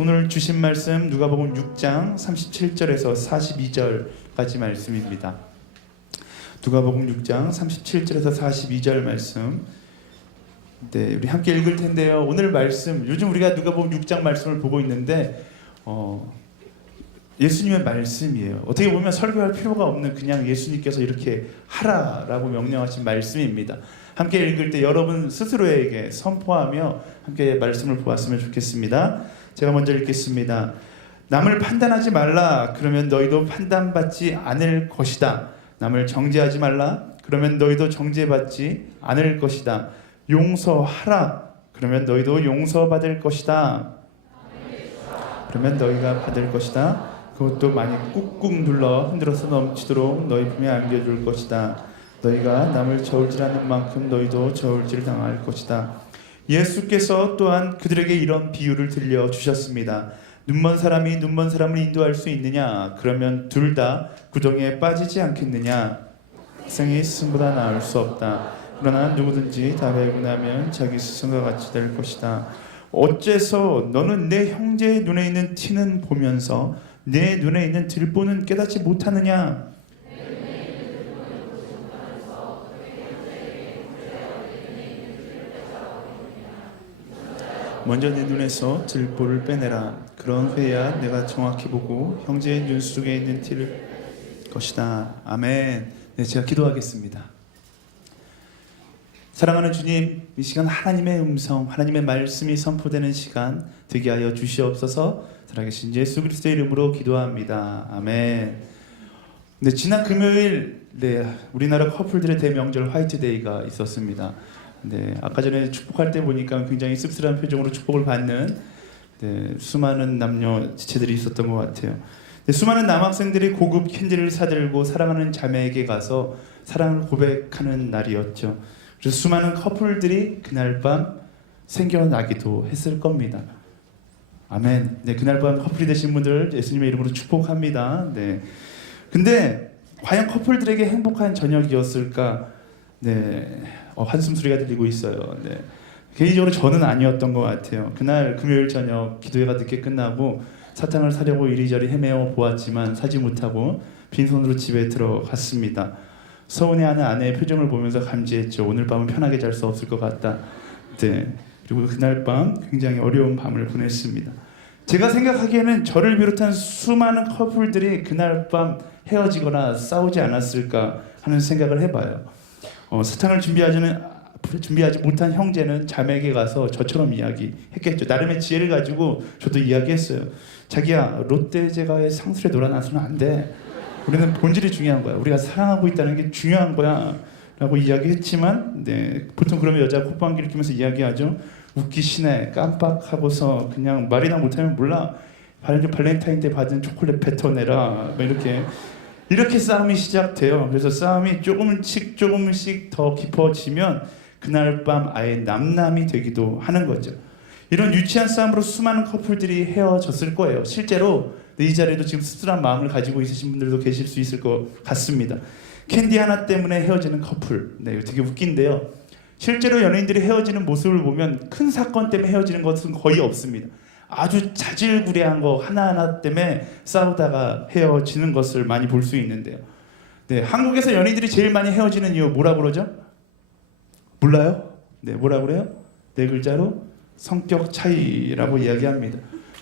오늘 주신 말씀 누가복음 6장 37절에서 42절까지 말씀입니다. 누가복음 6장 37절에서 42절 말씀. 네, 우리 함께 읽을 텐데요. 오늘 말씀, 요즘 우리가 누가복음 6장 말씀을 보고 있는데 예수님의 말씀이에요. 어떻게 보면 설교할 필요가 없는 그냥 예수님께서 이렇게 하라라고 명령하신 말씀입니다. 함께 읽을 때 여러분 스스로에게 선포하며 함께 말씀을 보았으면 좋겠습니다. 제가 먼저 읽겠습니다. 남을 판단하지 말라. 그러면 너희도 판단받지 않을 것이다. 남을 정죄하지 말라. 그러면 너희도 정죄받지 않을 것이다. 용서하라. 그러면 너희도 용서받을 것이다. 그러면 너희가 받을 것이다. 그것도 많이 꾹꾹 눌러 흔들어서 넘치도록 너희 품에 안겨줄 것이다. 너희가 남을 저울질하는 만큼 너희도 저울질 당할 것이다. 예수께서 또한 그들에게 이런 비유를 들려주셨습니다. 눈먼 사람이 눈먼 사람을 인도할 수 있느냐? 그러면 둘 다 구덩이에 빠지지 않겠느냐? 학생이 스승보다 나을 수 없다. 그러나 누구든지 다 배우고 나면 자기 스승과 같이 될 것이다. 어째서 너는 내 형제의 눈에 있는 티는 보면서 내 눈에 있는 들보는 깨닫지 못하느냐? 먼저 내 눈에서 들보를 빼내라. 그런 후에야 내가 정확히 보고 형제의 눈 속에 있는 티를 것이다. 아멘. 네, 제가 기도하겠습니다. 사랑하는 주님, 이 시간 하나님의 음성, 하나님의 말씀이 선포되는 시간 되게 하여 주시옵소서. 살아계신 예수 그리스도의 이름으로 기도합니다. 아멘. 네, 지난 금요일 우리나라 커플들의 대명절 화이트데이가 있었습니다. 네, 아까 전에 축복할 때 보니까 굉장히 씁쓸한 표정으로 축복을 받는 수많은 남녀 지체들이 있었던 것 같아요. 수많은 남학생들이 고급 캔디를 사들고 사랑하는 자매에게 가서 사랑을 고백하는 날이었죠. 그래서 수많은 커플들이 그날 밤 생겨나기도 했을 겁니다. 아멘. 네, 그날 밤 커플이 되신 분들 예수님의 이름으로 축복합니다. 네. 근데 과연 커플들에게 행복한 저녁이었을까? 네, 한숨 소리가 들리고 있어요. 네. 개인적으로 저는 아니었던 것 같아요. 그날 금요일 저녁 기도회가 늦게 끝나고 사탕을 사려고 이리저리 헤매어 보았지만 사지 못하고 빈손으로 집에 들어갔습니다. 서운해하는 아내의 표정을 보면서 감지했죠. 오늘 밤은 편하게 잘 수 없을 것 같다. 네. 그리고 그날 밤 굉장히 어려운 밤을 보냈습니다. 제가 생각하기에는 저를 비롯한 수많은 커플들이 그날 밤 헤어지거나 싸우지 않았을까 하는 생각을 해봐요. 사탕을 준비하지 못한 형제는 자매에게 가서 저처럼 이야기했겠죠. 나름의 지혜를 가지고 저도 이야기했어요. 자기야, 롯데제과의 상술에 놀아나서는 안 돼. 우리는 본질이 중요한 거야. 우리가 사랑하고 있다는 게 중요한 거야 라고 이야기했지만 보통 그러면 여자가 콧방귀를 뀌면서 이야기하죠. 웃기시네. 깜빡하고서 그냥 말이나 못하면 몰라. 발렌타인데 받은 초콜릿 뱉어내라. 이렇게 싸움이 시작돼요. 그래서 싸움이 조금씩 더 깊어지면 그날 밤 아예 남남이 되기도 하는 거죠. 이런 유치한 싸움으로 수많은 커플들이 헤어졌을 거예요. 실제로 이 자리에도 지금 씁쓸한 마음을 가지고 있으신 분들도 계실 수 있을 것 같습니다. 캔디 하나 때문에 헤어지는 커플. 네, 이거 되게 웃긴데요. 실제로 연예인들이 헤어지는 모습을 보면 큰 사건 때문에 헤어지는 것은 거의 없습니다. 아주 자질구레한 거 하나하나 때문에 싸우다가 헤어지는 것을 많이 볼 수 있는데요. 네, 한국에서 연예인들이 제일 많이 헤어지는 이유 뭐라고 그러죠? 몰라요? 네, 뭐라고 그래요? 네 글자로 성격 차이라고 이야기합니다.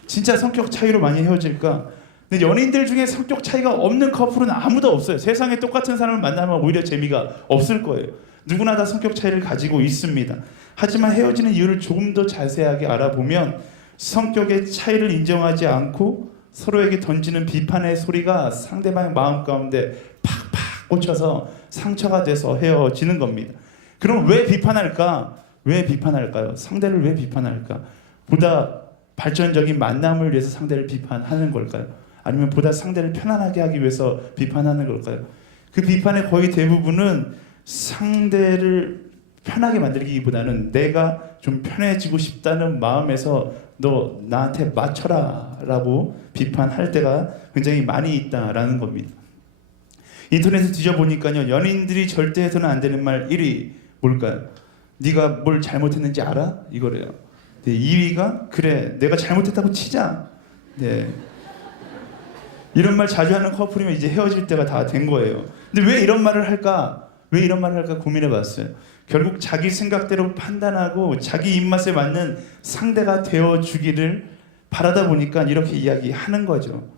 진짜 성격 차이로 많이 헤어질까? 근데 연예인들 중에 성격 차이가 없는 커플은 아무도 없어요. 세상에 똑같은 사람을 만나면 오히려 재미가 없을 거예요. 누구나 다 성격 차이를 가지고 있습니다. 하지만 헤어지는 이유를 조금 더 자세하게 알아보면 성격의 차이를 인정하지 않고 서로에게 던지는 비판의 소리가 상대방의 마음 가운데 팍팍 꽂혀서 상처가 돼서 헤어지는 겁니다. 그럼 왜 비판할까? 왜 비판할까요? 상대를 왜 비판할까? 보다 발전적인 만남을 위해서 상대를 비판하는 걸까요? 아니면 보다 상대를 편안하게 하기 위해서 비판하는 걸까요? 그 비판의 거의 대부분은 상대를 편하게 만들기보다는 내가 좀 편해지고 싶다는 마음에서 너 나한테 맞춰라 라고 비판할 때가 굉장히 많이 있다라는 겁니다. 인터넷에 뒤져보니까요, 연인들이 절대 해서는 안 되는 말 1위 뭘까요? 네가 뭘 잘못했는지 알아? 이거래요. 네, 2위가 그래 내가 잘못했다고 치자. 네. 이런 말 자주 하는 커플이면 이제 헤어질 때가 다 된 거예요. 근데 왜 이런 말을 할까? 왜 이런 말을 할까 고민해봤어요. 결국 자기 생각대로 판단하고 자기 입맛에 맞는 상대가 되어주기를 바라다 보니까 이렇게 이야기하는 거죠.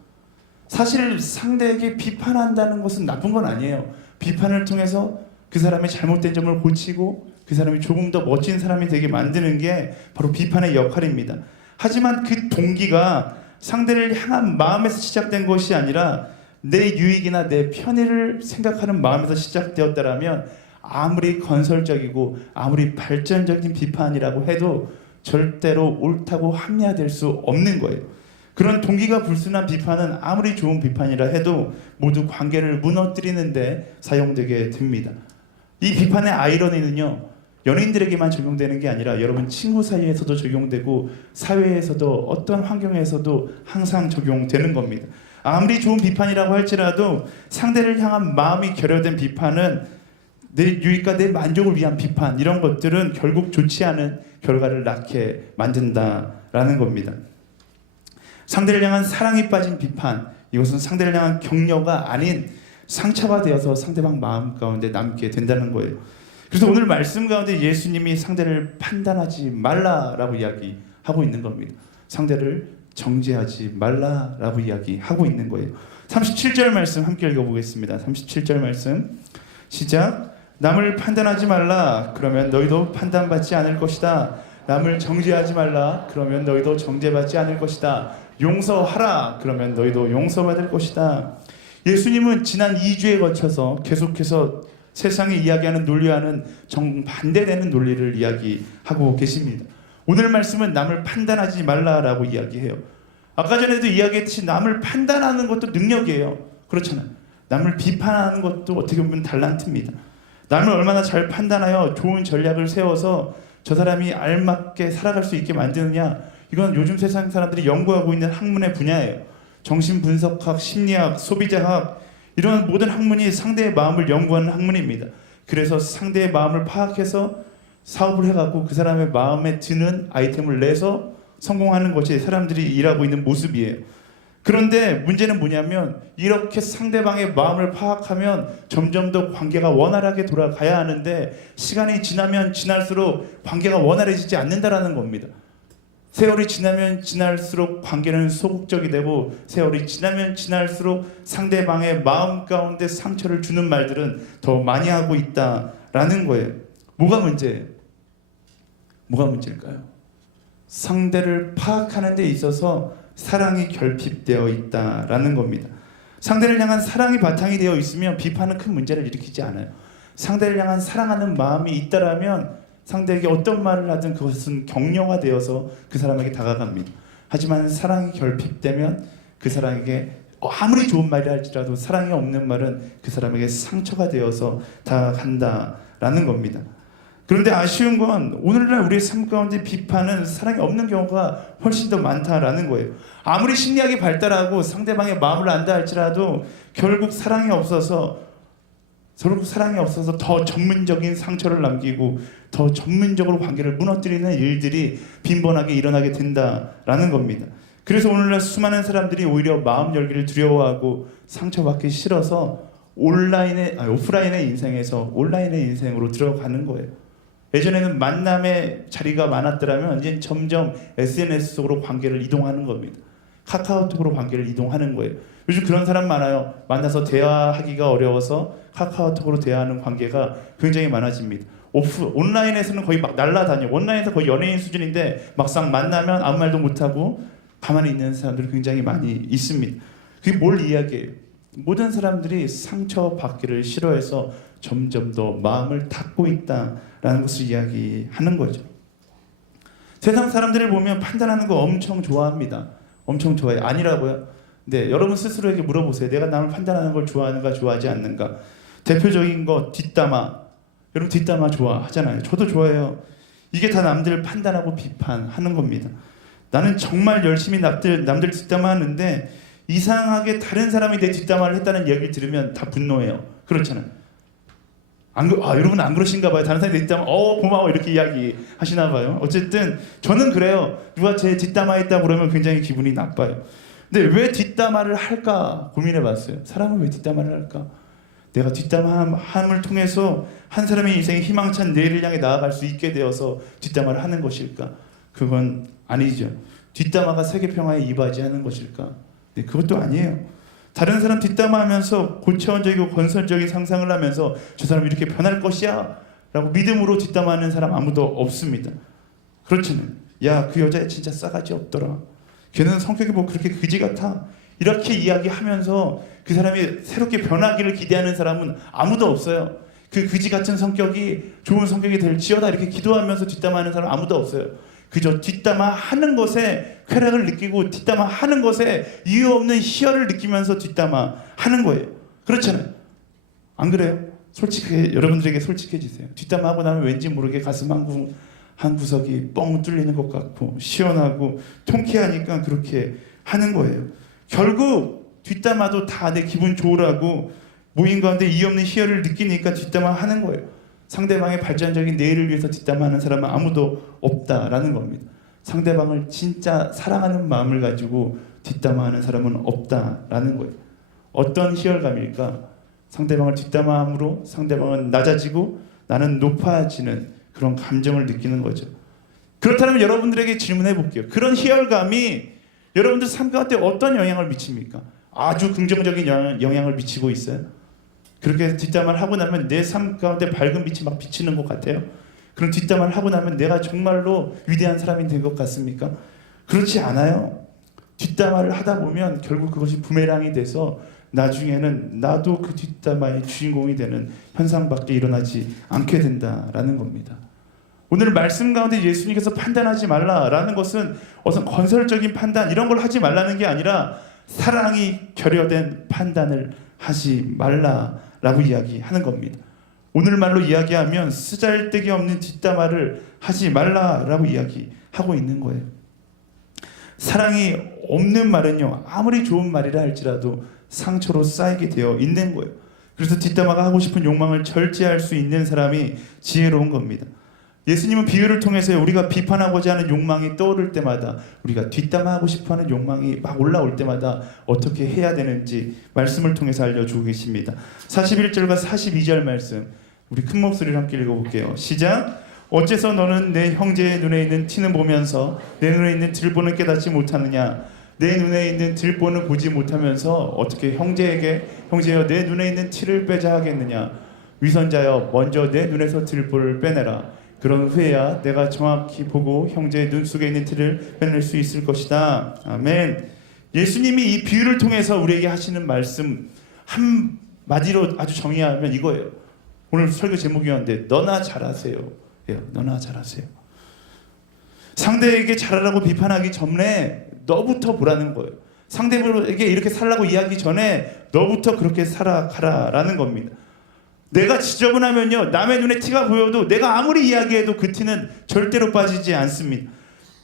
사실 상대에게 비판한다는 것은 나쁜 건 아니에요. 비판을 통해서 그 사람의 잘못된 점을 고치고 그 사람이 조금 더 멋진 사람이 되게 만드는 게 바로 비판의 역할입니다. 하지만 그 동기가 상대를 향한 마음에서 시작된 것이 아니라 내 유익이나 내 편의를 생각하는 마음에서 시작되었다라면 아무리 건설적이고 아무리 발전적인 비판이라고 해도 절대로 옳다고 합리화될 수 없는 거예요. 그런 동기가 불순한 비판은 아무리 좋은 비판이라 해도 모두 관계를 무너뜨리는데 사용되게 됩니다. 이 비판의 아이러니는요, 연인들에게만 적용되는 게 아니라 여러분 친구 사이에서도 적용되고 사회에서도 어떤 환경에서도 항상 적용되는 겁니다. 아무리 좋은 비판이라고 할지라도 상대를 향한 마음이 결여된 비판은 내 유익과 내 만족을 위한 비판, 이런 것들은 결국 좋지 않은 결과를 낳게 만든다라는 겁니다. 상대를 향한 사랑이 빠진 비판, 이것은 상대를 향한 격려가 아닌 상처가 되어서 상대방 마음 가운데 남게 된다는 거예요. 그래서 오늘 말씀 가운데 예수님이 상대를 판단하지 말라라고 이야기하고 있는 겁니다. 상대를 정죄하지 말라라고 이야기하고 있는 거예요. 37절 말씀 함께 읽어보겠습니다. 37절 말씀 시작. 남을 판단하지 말라. 그러면 너희도 판단받지 않을 것이다. 남을 정죄하지 말라. 그러면 너희도 정죄받지 않을 것이다. 용서하라. 그러면 너희도 용서받을 것이다. 예수님은 지난 2주에 거쳐서 계속해서 세상이 이야기하는 논리와는 정반대되는 논리를 이야기하고 계십니다. 오늘 말씀은 남을 판단하지 말라라고 이야기해요. 아까 전에도 이야기했듯이 남을 판단하는 것도 능력이에요. 그렇잖아요. 남을 비판하는 것도 어떻게 보면 달란트입니다. 남을 얼마나 잘 판단하여 좋은 전략을 세워서 저 사람이 알맞게 살아갈 수 있게 만드느냐, 이건 요즘 세상 사람들이 연구하고 있는 학문의 분야예요. 정신분석학, 심리학, 소비자학, 이런 모든 학문이 상대의 마음을 연구하는 학문입니다. 그래서 상대의 마음을 파악해서 사업을 해갖고 그 사람의 마음에 드는 아이템을 내서 성공하는 것이 사람들이 일하고 있는 모습이에요. 그런데 문제는 뭐냐면 이렇게 상대방의 마음을 파악하면 점점 더 관계가 원활하게 돌아가야 하는데 시간이 지나면 지날수록 관계가 원활해지지 않는다라는 겁니다. 세월이 지나면 지날수록 관계는 소극적이 되고 세월이 지나면 지날수록 상대방의 마음 가운데 상처를 주는 말들은 더 많이 하고 있다라는 거예요. 뭐가 문제예요? 뭐가 문제일까요? 상대를 파악하는 데 있어서 사랑이 결핍되어 있다라는 겁니다. 상대를 향한 사랑이 바탕이 되어 있으면 비판은 큰 문제를 일으키지 않아요. 상대를 향한 사랑하는 마음이 있다라면 상대에게 어떤 말을 하든 그것은 격려가 되어서 그 사람에게 다가갑니다. 하지만 사랑이 결핍되면 그 사람에게 아무리 좋은 말이 할지라도 사랑이 없는 말은 그 사람에게 상처가 되어서 다가간다라는 겁니다. 그런데 아쉬운 건 오늘날 우리의 삶 가운데 비판은 사랑이 없는 경우가 훨씬 더 많다라는 거예요. 아무리 심리학이 발달하고 상대방의 마음을 안다 할지라도 결국 사랑이 없어서 더 전문적인 상처를 남기고 더 전문적으로 관계를 무너뜨리는 일들이 빈번하게 일어나게 된다라는 겁니다. 그래서 오늘날 수많은 사람들이 오히려 마음 열기를 두려워하고 상처받기 싫어서 오프라인의 인생에서 온라인의 인생으로 들어가는 거예요. 예전에는 만남의 자리가 많았더라면 이제 점점 SNS 속으로 관계를 이동하는 겁니다. 카카오톡으로 관계를 이동하는 거예요. 요즘 그런 사람 많아요. 만나서 대화하기가 어려워서 카카오톡으로 대화하는 관계가 굉장히 많아집니다. 온라인에서는 거의 막 날라다녀. 온라인에서 거의 연예인 수준인데 막상 만나면 아무 말도 못하고 가만히 있는 사람들이 굉장히 많이 있습니다. 그게 뭘 이야기해요? 모든 사람들이 상처받기를 싫어해서 점점 더 마음을 닫고 있다라는 것을 이야기하는 거죠. 세상 사람들을 보면 판단하는 거 엄청 좋아합니다. 엄청 좋아해요. 아니라고요? 네, 여러분 스스로에게 물어보세요. 내가 남을 판단하는 걸 좋아하는가 좋아하지 않는가. 대표적인 거 뒷담화. 여러분 뒷담화 좋아하잖아요. 저도 좋아해요. 이게 다 남들 판단하고 비판하는 겁니다. 나는 정말 열심히 남들 뒷담화하는데 이상하게 다른 사람이 내 뒷담화를 했다는 얘기를 들으면 다 분노해요. 그렇잖아요. 여러분 안 그러신가 봐요. 다른 사람이 뒷담화 고마워 이렇게 이야기 하시나 봐요. 어쨌든 저는 그래요. 누가 제 뒷담화 했다고 그러면 굉장히 기분이 나빠요. 근데 왜 뒷담화를 할까 고민해 봤어요. 사람은 왜 뒷담화를 할까? 내가 뒷담화함을 통해서 한 사람의 인생의 희망찬 내일을 향해 나아갈 수 있게 되어서 뒷담화를 하는 것일까? 그건 아니죠. 뒷담화가 세계평화에 이바지하는 것일까? 네, 그것도 아니에요. 다른 사람 뒷담화하면서 고차원적이고 건설적인 상상을 하면서 저 사람이 이렇게 변할 것이야 라고 믿음으로 뒷담화하는 사람 아무도 없습니다. 그렇잖아요. 야, 그 여자 진짜 싸가지 없더라. 걔는 성격이 뭐 그렇게 그지 같아. 이렇게 이야기하면서 그 사람이 새롭게 변하기를 기대하는 사람은 아무도 없어요. 그 그지 같은 성격이 좋은 성격이 될지어다 이렇게 기도하면서 뒷담화하는 사람 아무도 없어요. 그저 뒷담화하는 것에 쾌락을 느끼고 뒷담화하는 것에 이유 없는 희열을 느끼면서 뒷담화하는 거예요. 그렇잖아요. 안 그래요? 솔직하게 여러분들에게 솔직해지세요. 뒷담화하고 나면 왠지 모르게 가슴 한 구석이 뻥 뚫리는 것 같고 시원하고 통쾌하니까 그렇게 하는 거예요. 결국 뒷담화도 다 내 기분 좋으라고 모임 가운데 이유 없는 희열을 느끼니까 뒷담화하는 거예요. 상대방의 발전적인 내일을 위해서 뒷담화하는 사람은 아무도 없다라는 겁니다. 상대방을 진짜 사랑하는 마음을 가지고 뒷담화하는 사람은 없다라는 거예요. 어떤 희열감일까? 상대방을 뒷담화함으로 상대방은 낮아지고 나는 높아지는 그런 감정을 느끼는 거죠. 그렇다면 여러분들에게 질문해 볼게요. 그런 희열감이 여러분들 삶 가운데 어떤 영향을 미칩니까? 아주 긍정적인 영향을 미치고 있어요. 그렇게 뒷담화를 하고 나면 내 삶 가운데 밝은 빛이 막 비치는 것 같아요. 그럼 뒷담화를 하고 나면 내가 정말로 위대한 사람이 된 것 같습니까? 그렇지 않아요. 뒷담화를 하다 보면 결국 그것이 부메랑이 돼서 나중에는 나도 그 뒷담화의 주인공이 되는 현상밖에 일어나지 않게 된다라는 겁니다. 오늘 말씀 가운데 예수님께서 판단하지 말라라는 것은 어떤 건설적인 판단 이런 걸 하지 말라는 게 아니라 사랑이 결여된 판단을 하지 말라라고 이야기하는 겁니다. 오늘 말로 이야기하면 쓰잘데기 없는 뒷담화를 하지 말라라고 이야기하고 있는 거예요. 사랑이 없는 말은요, 아무리 좋은 말이라 할지라도 상처로 쌓이게 되어 있는 거예요. 그래서 뒷담화가 하고 싶은 욕망을 절제할 수 있는 사람이 지혜로운 겁니다. 예수님은 비유를 통해서 우리가 비판하고자 하는 욕망이 떠오를 때마다, 우리가 뒷담화하고 싶어하는 욕망이 막 올라올 때마다 어떻게 해야 되는지 말씀을 통해서 알려주고 계십니다. 41절과 42절 말씀 우리 큰 목소리로 함께 읽어볼게요. 시작. 어째서 너는 내 형제의 눈에 있는 티는 보면서 내 눈에 있는 들보는 깨닫지 못하느냐? 내 눈에 있는 들보는 보지 못하면서 어떻게 형제여 내 눈에 있는 티를 빼자 하겠느냐? 위선자여 먼저 내 눈에서 들보를 빼내라. 그런 후에야 내가 정확히 보고 형제의 눈 속에 있는 티를 빼낼 수 있을 것이다. 아멘. 예수님이 이 비유를 통해서 우리에게 하시는 말씀 한 마디로 아주 정의하면 이거예요. 오늘 설교 제목이었는데 너나 잘하세요. 너나 잘하세요. 상대에게 잘하라고 비판하기 전에 너부터 보라는 거예요. 상대에게 이렇게 살라고 이야기하기 전에 너부터 그렇게 살아가라라는 겁니다. 내가 지저분하면요, 남의 눈에 티가 보여도 내가 아무리 이야기해도 그 티는 절대로 빠지지 않습니다.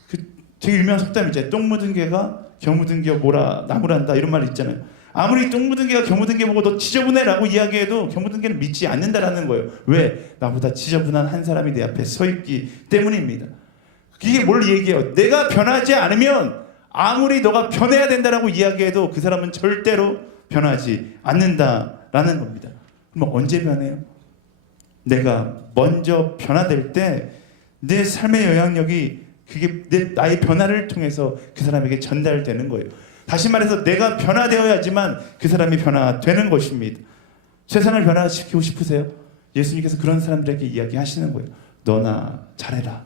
그 되게 유명한 속담 있잖아요. 똥 묻은 개가 겨 묻은 개 뭐라 나무란다 이런 말 있잖아요. 아무리 똥 묻은 개가 겨 묻은 개 보고 너 지저분해라고 이야기해도 겨 묻은 개는 믿지 않는다라는 거예요. 왜? 나보다 지저분한 한 사람이 내 앞에 서 있기 때문입니다. 이게 뭘 얘기해요? 내가 변하지 않으면 아무리 너가 변해야 된다라고 이야기해도 그 사람은 절대로 변하지 않는다라는 겁니다. 그럼 언제 변해요? 내가 먼저 변화될 때 내 삶의 영향력이 그게 나의 변화를 통해서 그 사람에게 전달되는 거예요. 다시 말해서 내가 변화되어야지만 그 사람이 변화되는 것입니다. 세상을 변화시키고 싶으세요? 예수님께서 그런 사람들에게 이야기하시는 거예요. 너나 잘해라.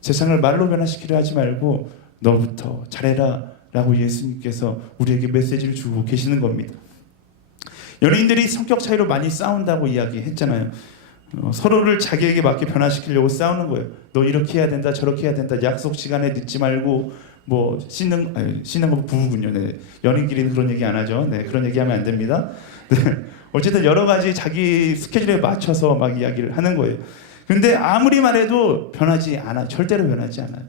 세상을 말로 변화시키려 하지 말고 너부터 잘해라 라고 예수님께서 우리에게 메시지를 주고 계시는 겁니다. 연예인들이 성격 차이로 많이 싸운다고 이야기했잖아요. 서로를 자기에게 맞게 변화시키려고 싸우는 거예요. 너 이렇게 해야 된다, 저렇게 해야 된다. 약속 시간에 늦지 말고 뭐 씻는 거 부부군요. 네. 연인끼리는 그런 얘기 안 하죠. 네, 그런 얘기하면 안 됩니다. 네. 어쨌든 여러 가지 자기 스케줄에 맞춰서 막 이야기를 하는 거예요. 근데 아무리 말해도 변하지 않아. 절대로 변하지 않아요.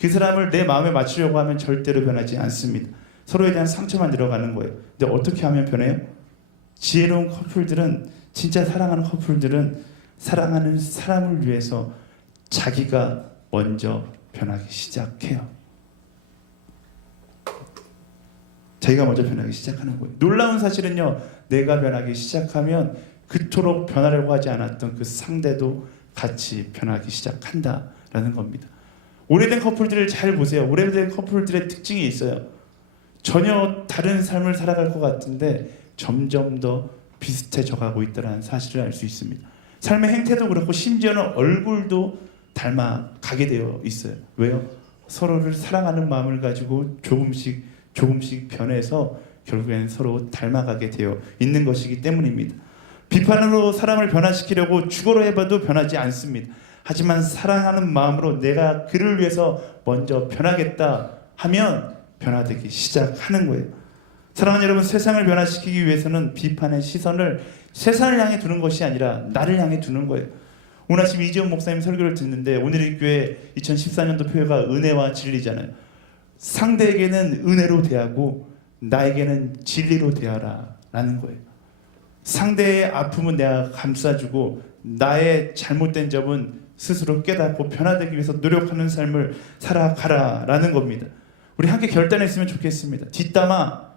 그 사람을 내 마음에 맞추려고 하면 절대로 변하지 않습니다. 서로에 대한 상처만 늘어가는 거예요. 근데 어떻게 하면 변해요? 지혜로운 커플들은 진짜 사랑하는 커플들은 사랑하는 사람을 위해서 자기가 먼저 변하기 시작해요. 자기가 먼저 변하기 시작하는 거예요. 놀라운 사실은요, 내가 변하기 시작하면 그토록 변하려고 하지 않았던 그 상대도 같이 변하기 시작한다라는 겁니다. 오래된 커플들을 잘 보세요. 오래된 커플들의 특징이 있어요. 전혀 다른 삶을 살아갈 것 같은데 점점 더 비슷해져 가고 있다는 사실을 알 수 있습니다. 삶의 행태도 그렇고 심지어는 얼굴도 닮아가게 되어 있어요. 왜요? 서로를 사랑하는 마음을 가지고 조금씩 변해서 결국엔 서로 닮아가게 되어 있는 것이기 때문입니다. 비판으로 사람을 변화시키려고 죽어로 해봐도 변하지 않습니다. 하지만 사랑하는 마음으로 내가 그를 위해서 먼저 변하겠다 하면 변화되기 시작하는 거예요. 사랑하는 여러분, 세상을 변화시키기 위해서는 비판의 시선을 세상을 향해 두는 것이 아니라 나를 향해 두는 거예요. 오늘 아침 이지원 목사님 설교를 듣는데 오늘의 교회 2014년도 표어가 은혜와 진리잖아요. 상대에게는 은혜로 대하고 나에게는 진리로 대하라 라는 거예요. 상대의 아픔은 내가 감싸주고 나의 잘못된 점은 스스로 깨닫고 변화되기 위해서 노력하는 삶을 살아가라 라는 겁니다. 우리 함께 결단했으면 좋겠습니다. 뒷담화,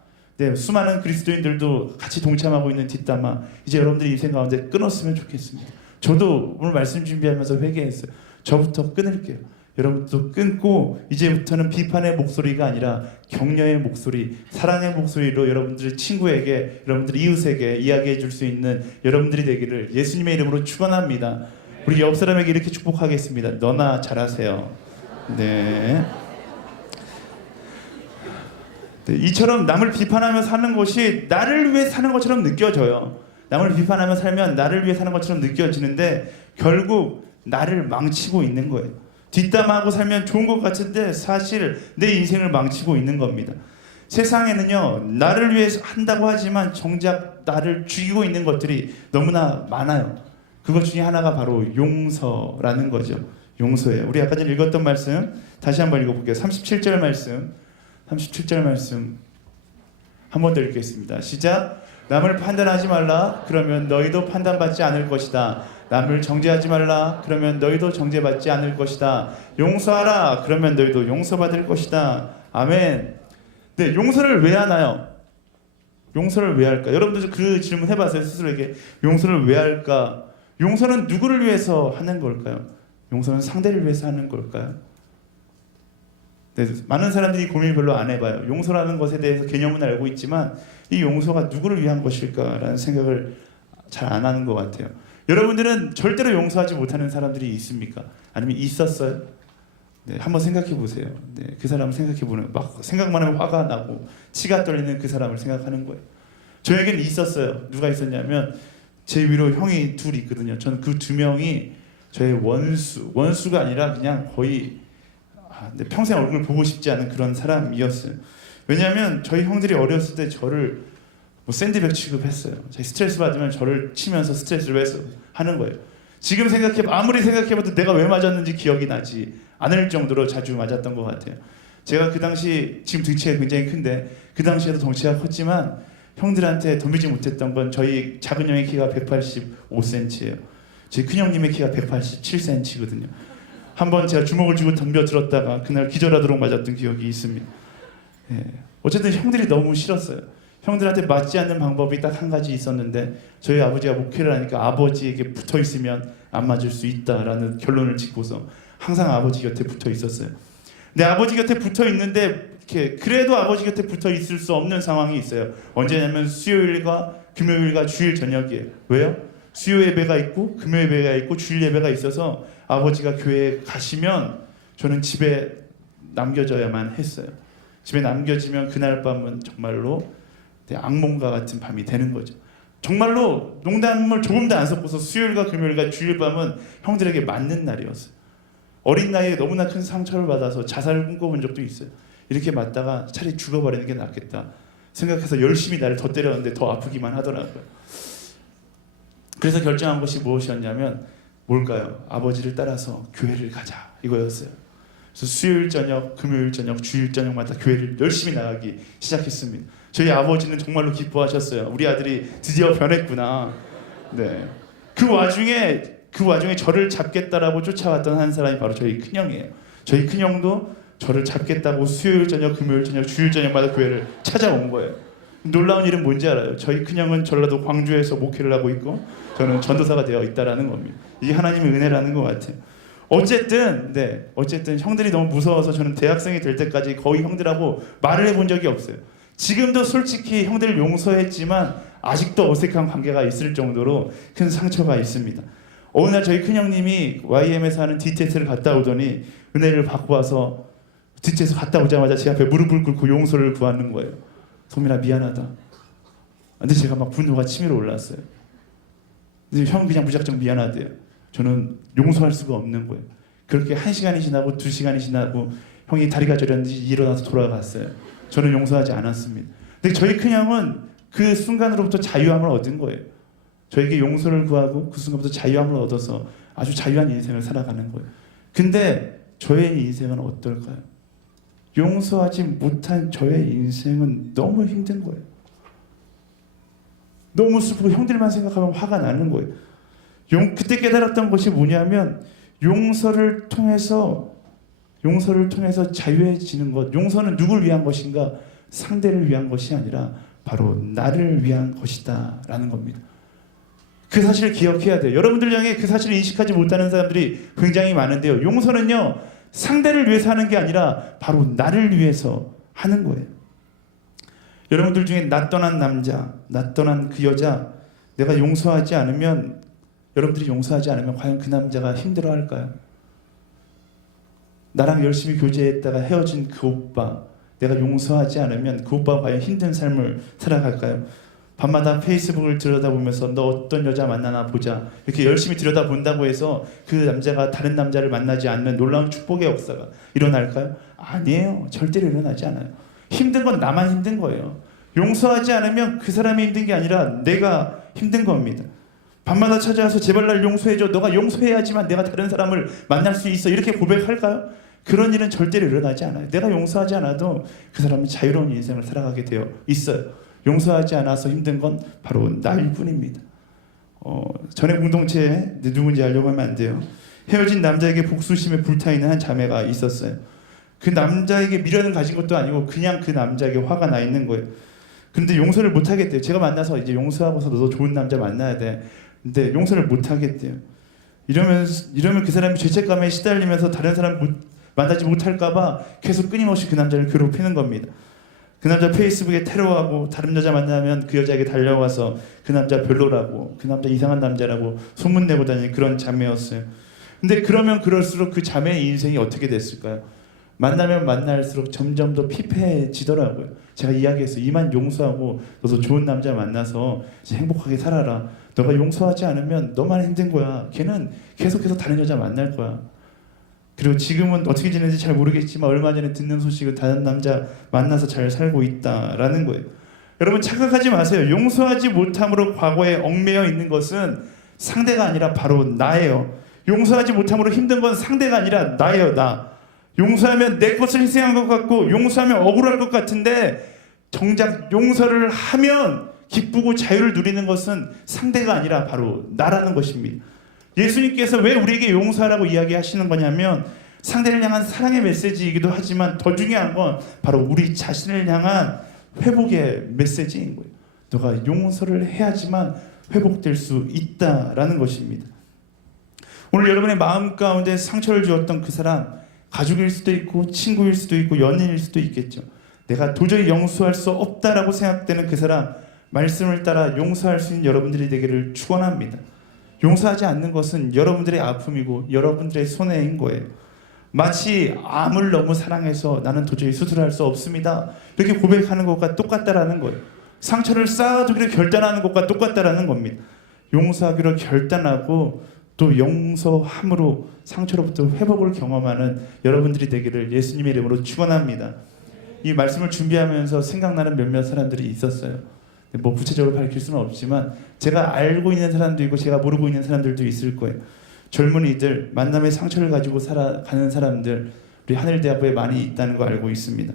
수많은 그리스도인들도 같이 동참하고 있는 뒷담화, 이제 여러분들이 인생 가운데 끊었으면 좋겠습니다. 저도 오늘 말씀 준비하면서 회개했어요. 저부터 끊을게요. 여러분도 끊고 이제부터는 비판의 목소리가 아니라 격려의 목소리, 사랑의 목소리로 여러분들 친구에게, 여러분들 이웃에게 이야기해 줄 수 있는 여러분들이 되기를 예수님의 이름으로 축원합니다. 우리 옆 사람에게 이렇게 축복하겠습니다. 너나 잘하세요. 네. 이처럼 남을 비판하며 사는 것이 나를 위해 사는 것처럼 느껴져요. 남을 비판하며 살면 나를 위해 사는 것처럼 느껴지는데 결국 나를 망치고 있는 거예요. 뒷담화하고 살면 좋은 것 같은데 사실 내 인생을 망치고 있는 겁니다. 세상에는요, 나를 위해서 한다고 하지만 정작 나를 죽이고 있는 것들이 너무나 많아요. 그것 중에 하나가 바로 용서라는 거죠. 용서예요. 우리 아까 전에 읽었던 말씀 다시 한번 읽어볼게요. 37절 말씀 한 번 더 읽겠습니다. 시작. 남을 판단하지 말라. 그러면 너희도 판단받지 않을 것이다. 남을 정죄하지 말라. 그러면 너희도 정죄받지 않을 것이다. 용서하라. 그러면 너희도 용서받을 것이다. 아멘. 네, 용서를 왜 하나요? 용서를 왜 할까? 여러분들 그 질문 해봤어요? 스스로에게. 용서를 왜 할까? 용서는 누구를 위해서 하는 걸까요? 용서는 상대를 위해서 하는 걸까요? 네, 많은 사람들이 고민을 별로 안 해봐요. 용서라는 것에 대해서 개념은 알고 있지만 이 용서가 누구를 위한 것일까라는 생각을 잘 안 하는 것 같아요. 여러분들은 절대로 용서하지 못하는 사람들이 있습니까? 아니면 있었어요? 네, 한번 생각해 보세요. 네, 그 사람을 생각해 보는, 막 생각만 하면 화가 나고 치가 떨리는 그 사람을 생각하는 거예요. 저에게는 있었어요. 누가 있었냐면 제 위로 형이 둘 있거든요. 저는 그 두 명이 저의 원수가 아니라 그냥 거의 평생 얼굴 보고 싶지 않은 그런 사람이었어요. 왜냐하면 저희 형들이 어렸을 때 저를 샌드백 취급했어요. 스트레스 받으면 저를 치면서 스트레스를 하는 거예요. 지금 아무리 생각해봐도 내가 왜 맞았는지 기억이 나지 않을 정도로 자주 맞았던 것 같아요. 제가 그 당시, 지금 등치가 굉장히 큰데 그 당시에도 덩치가 컸지만 형들한테 덤비지 못했던 건 저희 작은 형의 키가 185cm예요. 제 큰 형님의 키가 187cm거든요. 한번 제가 주먹을 쥐고 덤벼 들었다가 그날 기절하도록 맞았던 기억이 있습니다. 예. 어쨌든 형들이 너무 싫었어요. 형들한테 맞지 않는 방법이 딱 한 가지 있었는데 저희 아버지가 목회를 하니까 아버지에게 붙어 있으면 안 맞을 수 있다라는 결론을 짓고서 항상 아버지 곁에 붙어 있었어요. 근데 아버지 곁에 붙어 있는데 그래도 아버지 곁에 붙어 있을 수 없는 상황이 있어요. 언제냐면 수요일과 금요일과 주일 저녁이에요. 왜요? 수요 예배가 있고 금요 예배가 있고 주일 예배가 있어서 아버지가 교회에 가시면 저는 집에 남겨져야만 했어요. 집에 남겨지면 그날 밤은 정말로 악몽과 같은 밤이 되는 거죠. 정말로 농담을 조금도 안 섞어서 수요일과 금요일과 주일 밤은 형들에게 맞는 날이었어요. 어린 나이에 너무나 큰 상처를 받아서 자살을 꿈꿔본 적도 있어요. 이렇게 맞다가 차라리 죽어버리는 게 낫겠다 생각해서 열심히 나를 더 때렸는데 더 아프기만 하더라고요. 그래서 결정한 것이 무엇이었냐면 뭘까요? 아버지를 따라서 교회를 가자 이거였어요. 그래서 수요일 저녁, 금요일 저녁, 주일 저녁마다 교회를 열심히 나가기 시작했습니다. 저희 아버지는 정말로 기뻐하셨어요. 우리 아들이 드디어 변했구나. 네. 그 와중에 저를 잡겠다라고 쫓아왔던 한 사람이 바로 저희 큰형이에요. 저희 큰형도 저를 잡겠다고 수요일 저녁, 금요일 저녁, 주일 저녁마다 교회를 찾아온 거예요. 놀라운 일은 뭔지 알아요? 저희 큰형은 전라도 광주에서 목회를 하고 있고 저는 전도사가 되어 있다라는 겁니다. 이게 하나님의 은혜라는 것 같아요. 어쨌든 형들이 너무 무서워서 저는 대학생이 될 때까지 거의 형들하고 말을 해본 적이 없어요. 지금도 솔직히 형들을 용서했지만 아직도 어색한 관계가 있을 정도로 큰 상처가 있습니다. 어느 날 저희 큰형님이 YM에서 하는 DTS를 갔다 오더니 은혜를 받고 와서 DTS 갔다 오자마자 제 앞에 무릎을 꿇고 용서를 구하는 거예요. 소민아 미안하다. 근데 제가 막 분노가 치밀어 올랐어요. 근데 형 그냥 무작정 미안하대요. 저는 용서할 수가 없는 거예요. 그렇게 1시간이 지나고 2시간이 지나고 형이 다리가 저렸는지 일어나서 돌아갔어요. 저는 용서하지 않았습니다. 근데 저희 큰형은 그 순간으로부터 자유함을 얻은 거예요. 저에게 용서를 구하고 그 순간부터 자유함을 얻어서 아주 자유한 인생을 살아가는 거예요. 근데 저의 인생은 어떨까요? 용서하지 못한 저의 인생은 너무 힘든 거예요. 너무 슬프고 형들만 생각하면 화가 나는 거예요. 그때 깨달았던 것이 뭐냐면 용서를 통해서 자유해지는 것. 용서는 누굴 위한 것인가? 상대를 위한 것이 아니라 바로 나를 위한 것이다 라는 겁니다. 그 사실을 기억해야 돼요. 여러분들 중에 그 사실을 인식하지 못하는 사람들이 굉장히 많은데요. 용서는요 상대를 위해서 하는 게 아니라 바로 나를 위해서 하는 거예요. 여러분들 중에 나 떠난 남자, 나 떠난 그 여자, 내가 용서하지 않으면, 여러분들이 용서하지 않으면 과연 그 남자가 힘들어할까요? 나랑 열심히 교제했다가 헤어진 그 오빠, 내가 용서하지 않으면 그 오빠가 과연 힘든 삶을 살아갈까요? 밤마다 페이스북을 들여다보면서 너 어떤 여자 만나나 보자, 이렇게 열심히 들여다본다고 해서 그 남자가 다른 남자를 만나지 않는 놀라운 축복의 역사가 일어날까요? 아니에요. 절대로 일어나지 않아요. 힘든 건 나만 힘든 거예요. 용서하지 않으면 그 사람이 힘든 게 아니라 내가 힘든 겁니다. 밤마다 찾아와서 제발 날 용서해줘, 너가 용서해야지만 내가 다른 사람을 만날 수 있어, 이렇게 고백할까요? 그런 일은 절대로 일어나지 않아요. 내가 용서하지 않아도 그 사람은 자유로운 인생을 살아가게 되어 있어요. 용서하지 않아서 힘든 건 바로 나일 뿐입니다. 전에 공동체에 누군지 알려고 하면 안 돼요. 헤어진 남자에게 복수심에 불타있는 한 자매가 있었어요. 그 남자에게 미련을 가진 것도 아니고 그냥 그 남자에게 화가 나 있는 거예요. 근데 용서를 못 하겠대요. 제가 만나서 이제 용서하고서 너도 좋은 남자 만나야 돼. 근데 용서를 못 하겠대요. 이러면 그 사람이 죄책감에 시달리면서 다른 사람 만나지 못할까봐 계속 끊임없이 그 남자를 괴롭히는 겁니다. 그 남자 페이스북에 테러하고 다른 여자 만나면 그 여자에게 달려와서 그 남자 별로라고, 그 남자 이상한 남자라고 소문내고 다니는 그런 자매였어요. 근데 그러면 그럴수록 그 자매의 인생이 어떻게 됐을까요? 만나면 만날수록 점점 더 피폐해지더라고요. 제가 이야기했어요. 이만 용서하고 너도 좋은 남자 만나서 행복하게 살아라. 너가 용서하지 않으면 너만 힘든 거야. 걔는 계속해서 다른 여자 만날 거야. 그리고 지금은 어떻게 지내는지 잘 모르겠지만 얼마 전에 듣는 소식은 다른 남자 만나서 잘 살고 있다라는 거예요. 여러분 착각하지 마세요. 용서하지 못함으로 과거에 얽매여 있는 것은 상대가 아니라 바로 나예요. 용서하지 못함으로 힘든 건 상대가 아니라 나예요. 나. 용서하면 내 것을 희생한 것 같고 용서하면 억울할 것 같은데 정작 용서를 하면 기쁘고 자유를 누리는 것은 상대가 아니라 바로 나라는 것입니다. 예수님께서 왜 우리에게 용서하라고 이야기하시는 거냐면 상대를 향한 사랑의 메시지이기도 하지만 더 중요한 건 바로 우리 자신을 향한 회복의 메시지인 거예요. 너가 용서를 해야지만 회복될 수 있다라는 것입니다. 오늘 여러분의 마음 가운데 상처를 주었던 그 사람, 가족일 수도 있고 친구일 수도 있고 연인일 수도 있겠죠. 내가 도저히 용서할 수 없다라고 생각되는 그 사람, 말씀을 따라 용서할 수 있는 여러분들이 되기를 축원합니다. 용서하지 않는 것은 여러분들의 아픔이고 여러분들의 손해인 거예요. 마치 암을 너무 사랑해서 나는 도저히 수술할 수 없습니다, 이렇게 고백하는 것과 똑같다라는 거예요. 상처를 쌓아두기로 결단하는 것과 똑같다라는 겁니다. 용서하기로 결단하고 또 용서함으로 상처로부터 회복을 경험하는 여러분들이 되기를 예수님의 이름으로 축원합니다. 이 말씀을 준비하면서 생각나는 몇몇 사람들이 있었어요. 뭐 구체적으로 밝힐 수는 없지만 제가 알고 있는 사람도 있고 제가 모르고 있는 사람들도 있을 거예요. 젊은이들, 만남의 상처를 가지고 살아가는 사람들, 우리 하늘대학교에 많이 있다는 거 알고 있습니다.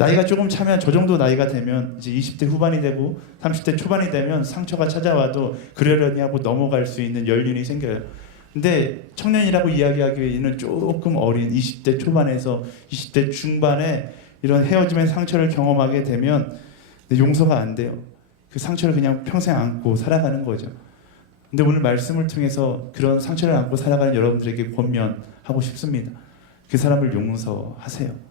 나이가 조금 차면 저 정도 나이가 되면 이제 20대 후반이 되고 30대 초반이 되면 상처가 찾아와도 그러려니 하고 넘어갈 수 있는 연륜이 생겨요. 근데 청년이라고 이야기하기에는 조금 어린 20대 초반에서 20대 중반에 이런 헤어짐의 상처를 경험하게 되면 용서가 안 돼요. 그 상처를 그냥 평생 안고 살아가는 거죠. 근데 오늘 말씀을 통해서 그런 상처를 안고 살아가는 여러분들에게 권면하고 싶습니다. 그 사람을 용서하세요.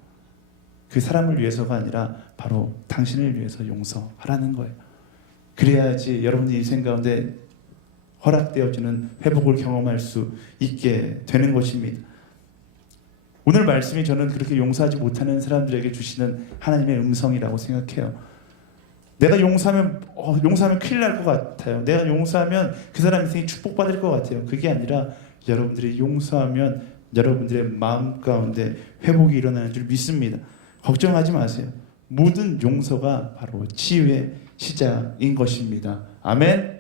그 사람을 위해서가 아니라 바로 당신을 위해서 용서하라는 거예요. 그래야지 여러분의 인생 가운데 허락되어지는 회복을 경험할 수 있게 되는 것입니다. 오늘 말씀이 저는 그렇게 용서하지 못하는 사람들에게 주시는 하나님의 음성이라고 생각해요. 내가 용서하면 큰일 날 것 같아요. 내가 용서하면 그 사람 인생이 축복받을 것 같아요. 그게 아니라 여러분들이 용서하면 여러분들의 마음 가운데 회복이 일어나는 줄 믿습니다. 걱정하지 마세요. 모든 용서가 바로 치유의 시작인 것입니다. 아멘.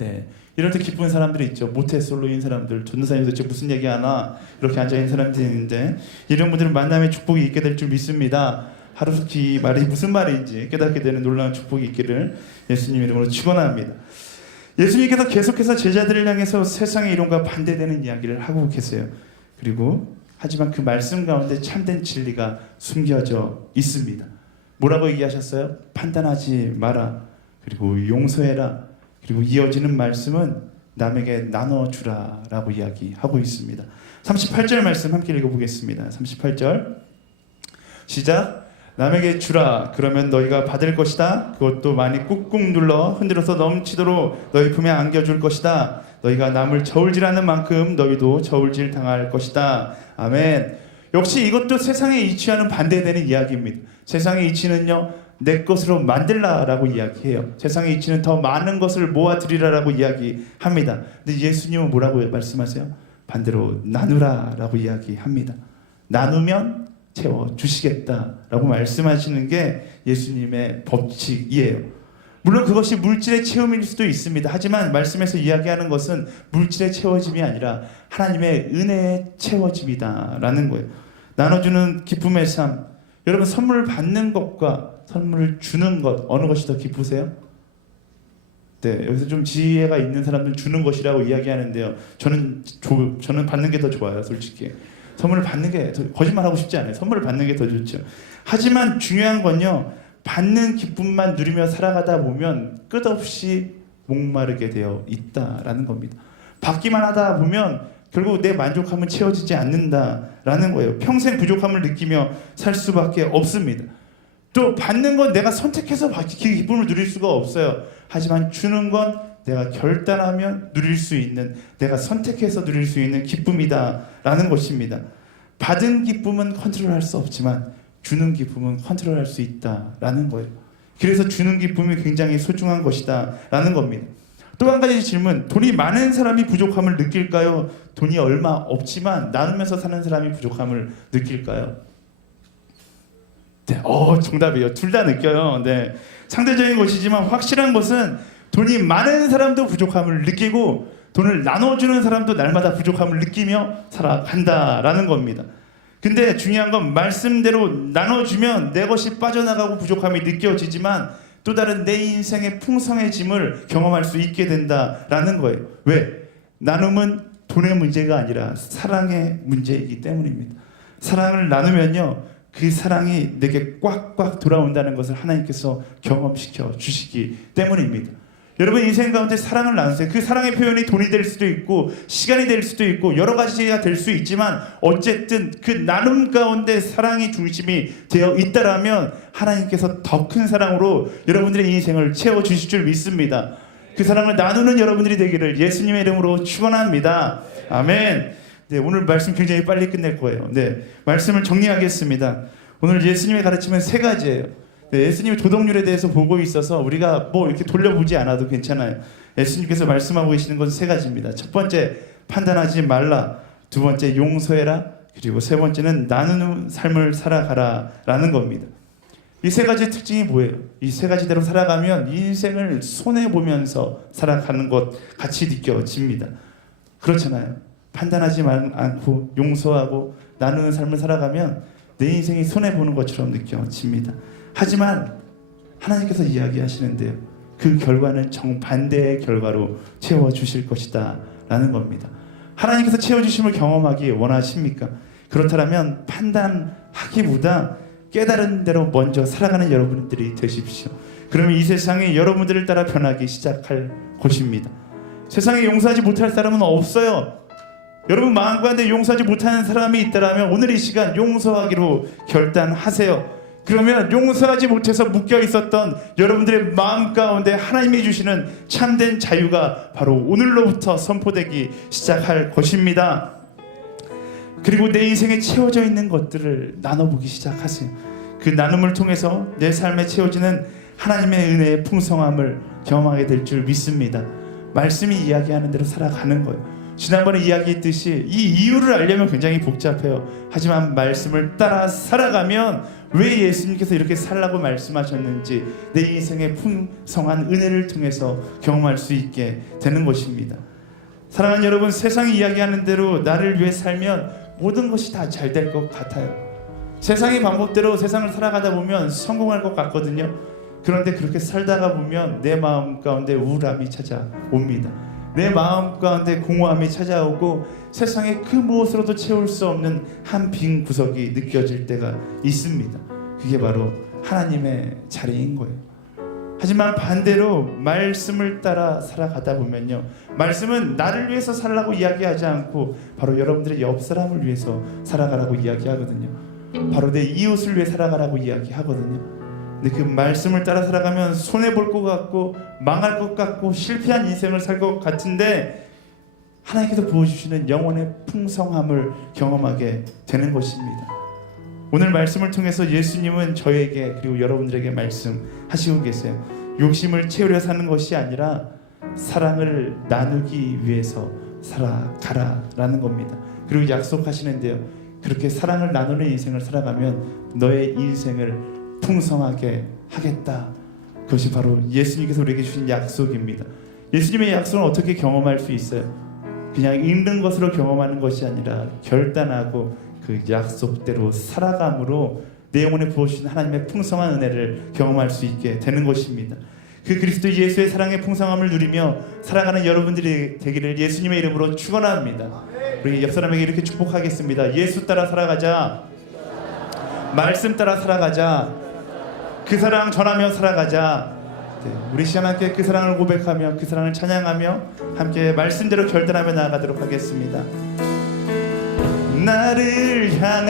네. 이럴 때 기쁜 사람들이 있죠. 모태솔로인 사람들, 전도사님 도대체 무슨 얘기하나 이렇게 앉아있는 사람들이 있는데 이런 분들은 만남의 축복이 있게 될 줄 믿습니다. 하루속히 말이 무슨 말인지 깨닫게 되는 놀라운 축복이 있기를 예수님 이름으로 축원합니다. 예수님께서 계속해서 제자들을 향해서 세상의 이론과 반대되는 이야기를 하고 계세요. 그리고 하지만 그 말씀 가운데 참된 진리가 숨겨져 있습니다. 뭐라고 얘기하셨어요? 판단하지 마라. 그리고 용서해라. 그리고 이어지는 말씀은 남에게 나눠주라 라고 이야기하고 있습니다. 38절 말씀 함께 읽어보겠습니다. 38절 시작. 남에게 주라. 그러면 너희가 받을 것이다. 그것도 많이 꾹꾹 눌러 흔들어서 넘치도록 너희 품에 안겨줄 것이다. 너희가 남을 저울질하는 만큼 너희도 저울질 당할 것이다. 아멘. 역시 이것도 세상에 이치와는 반대되는 이야기입니다. 세상의 이치는요, 내 것으로 만들라라고 이야기해요. 세상의 이치는 더 많은 것을 모아드리라라고 이야기합니다. 근데 예수님은 뭐라고 말씀하세요? 반대로 나누라라고 이야기합니다. 나누면 채워주시겠다라고 말씀하시는 게 예수님의 법칙이에요. 물론 그것이 물질의 채움일 수도 있습니다. 하지만 말씀에서 이야기하는 것은 물질의 채워짐이 아니라 하나님의 은혜의 채워짐이다라는 거예요. 나눠주는 기쁨의 삶. 여러분, 선물을 받는 것과 선물을 주는 것, 어느 것이 더 기쁘세요? 네, 여기서 좀 지혜가 있는 사람들은 주는 것이라고 이야기하는데요. 저는 받는 게 더 좋아요, 솔직히. 선물을 받는 게 거짓말하고 싶지 않아요. 선물을 받는 게 더 좋죠. 하지만 중요한 건요, 받는 기쁨만 누리며 살아가다 보면 끝없이 목마르게 되어 있다라는 겁니다. 받기만 하다 보면 결국 내 만족함은 채워지지 않는다라는 거예요. 평생 부족함을 느끼며 살 수밖에 없습니다. 또 받는 건 내가 선택해서 그 기쁨을 누릴 수가 없어요. 하지만 주는 건 내가 결단하면 누릴 수 있는, 내가 선택해서 누릴 수 있는 기쁨이다라는 것입니다. 받은 기쁨은 컨트롤할 수 없지만 주는 기쁨은 컨트롤할 수 있다라는 거예요. 그래서 주는 기쁨이 굉장히 소중한 것이다라는 겁니다. 또 한 가지 질문, 돈이 많은 사람이 부족함을 느낄까요? 돈이 얼마 없지만 나누면서 사는 사람이 부족함을 느낄까요? 네, 정답이에요. 둘 다 느껴요. 네, 상대적인 것이지만 확실한 것은 돈이 많은 사람도 부족함을 느끼고 돈을 나눠주는 사람도 날마다 부족함을 느끼며 살아간다라는 겁니다. 근데 중요한 건 말씀대로 나눠주면 내 것이 빠져나가고 부족함이 느껴지지만 또 다른 내 인생의 풍성해짐을 경험할 수 있게 된다라는 거예요. 왜? 나눔은 돈의 문제가 아니라 사랑의 문제이기 때문입니다. 사랑을 나누면요, 그 사랑이 내게 꽉꽉 돌아온다는 것을 하나님께서 경험시켜 주시기 때문입니다. 여러분 인생 가운데 사랑을 나누세요. 그 사랑의 표현이 돈이 될 수도 있고 시간이 될 수도 있고 여러 가지가 될 수 있지만 어쨌든 그 나눔 가운데 사랑이 중심이 되어 있다라면 하나님께서 더 큰 사랑으로 여러분들의 인생을 채워주실 줄 믿습니다. 그 사랑을 나누는 여러분들이 되기를 예수님의 이름으로 축원합니다. 아멘. 네, 오늘 말씀 굉장히 빨리 끝낼 거예요. 네, 말씀을 정리하겠습니다. 오늘 예수님의 가르침은 세 가지예요. 네, 예수님의 도덕률에 대해서 보고 있어서 우리가 뭐 이렇게 돌려보지 않아도 괜찮아요. 예수님께서 말씀하고 계시는 건 세 가지입니다. 첫 번째, 판단하지 말라. 두 번째, 용서해라. 그리고 세 번째는 나누는 삶을 살아가라 라는 겁니다. 이 세 가지의 특징이 뭐예요? 이 세 가지대로 살아가면 인생을 손해보면서 살아가는 것 같이 느껴집니다. 그렇잖아요. 판단하지 않고 용서하고 나누는 삶을 살아가면 내 인생이 손해보는 것처럼 느껴집니다. 하지만 하나님께서 이야기하시는데요, 그 결과는 정반대의 결과로 채워주실 것이다 라는 겁니다. 하나님께서 채워주심을 경험하기 원하십니까? 그렇다면 판단하기보다 깨달은 대로 먼저 살아가는 여러분들이 되십시오. 그러면 이 세상이 여러분들을 따라 변하기 시작할 것입니다. 세상에 용서하지 못할 사람은 없어요. 여러분 마음 가운데 용서하지 못하는 사람이 있다면 오늘 이 시간 용서하기로 결단하세요. 그러면 용서하지 못해서 묶여 있었던 여러분들의 마음 가운데 하나님이 주시는 참된 자유가 바로 오늘로부터 선포되기 시작할 것입니다. 그리고 내 인생에 채워져 있는 것들을 나눠보기 시작하세요. 그 나눔을 통해서 내 삶에 채워지는 하나님의 은혜의 풍성함을 경험하게 될 줄 믿습니다. 말씀이 이야기하는 대로 살아가는 거예요. 지난번에 이야기했듯이 이 이유를 알려면 굉장히 복잡해요. 하지만 말씀을 따라 살아가면 왜 예수님께서 이렇게 살라고 말씀하셨는지 내 인생의 풍성한 은혜를 통해서 경험할 수 있게 되는 것입니다. 사랑하는 여러분, 세상이 이야기하는 대로 나를 위해 살면 모든 것이 다 잘 될 것 같아요. 세상의 방법대로 세상을 살아가다 보면 성공할 것 같거든요. 그런데 그렇게 살다가 보면 내 마음 가운데 우울함이 찾아옵니다. 내 마음 가운데 공허함이 찾아오고 세상의 그 무엇으로도 채울 수 없는 한 빈 구석이 느껴질 때가 있습니다. 그게 바로 하나님의 자리인 거예요. 하지만 반대로 말씀을 따라 살아가다 보면요, 말씀은 나를 위해서 살라고 이야기하지 않고 바로 여러분들의 옆 사람을 위해서 살아가라고 이야기하거든요. 바로 내 이웃을 위해 살아가라고 이야기하거든요. 근데 그 말씀을 따라 살아가면 손해볼 것 같고 망할 것 같고 실패한 인생을 살 것 같은데 하나님께서 부어주시는 영혼의 풍성함을 경험하게 되는 것입니다. 오늘 말씀을 통해서 예수님은 저에게 그리고 여러분들에게 말씀하시고 계세요. 욕심을 채우려 사는 것이 아니라 사랑을 나누기 위해서 살아가라라는 겁니다. 그리고 약속하시는데요, 그렇게 사랑을 나누는 인생을 살아가면 너의 인생을 풍성하게 하겠다. 그것이 바로 예수님께서 우리에게 주신 약속입니다. 예수님의 약속은 어떻게 경험할 수 있어요? 그냥 읽는 것으로 경험하는 것이 아니라 결단하고 그 약속대로 살아감으로 내 영혼에 부어주신 하나님의 풍성한 은혜를 경험할 수 있게 되는 것입니다. 그 그리스도 예수의 사랑의 풍성함을 누리며 살아가는 여러분들이 되기를 예수님의 이름으로 축원합니다. 우리 옆 사람에게 이렇게 축복하겠습니다. 예수 따라 살아가자. 말씀 따라 살아가자. 그 사랑 전하며 살아가자. 우리 시간 함께 그 사랑을 고백하며 그 사랑을 찬양하며 함께 말씀대로 결단하며 나아가도록 하겠습니다. 나를 향한